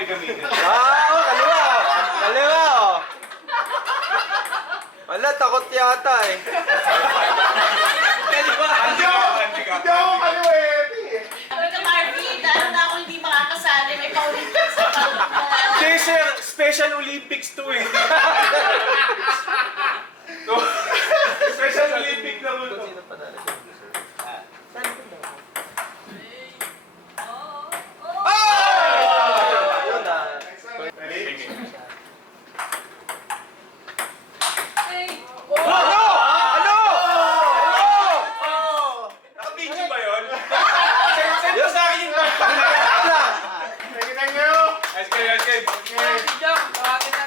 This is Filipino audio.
kayo gamitin. Kaliwa! Kaliwa, oh! Wala, takot yata eh. Hindi ako kaliwa eh. Sabi ka, Marvin, ano na ako hindi makakasali, may pa-Olympics sa Hindi sir, Special Olympics to eh. Special Olympic na mo to. Sino pa na? Yun na. Ano? Ano? Naka-video ba yun? Send mo sa akin yung bag. Wala. Thank you. Nice game. Jump!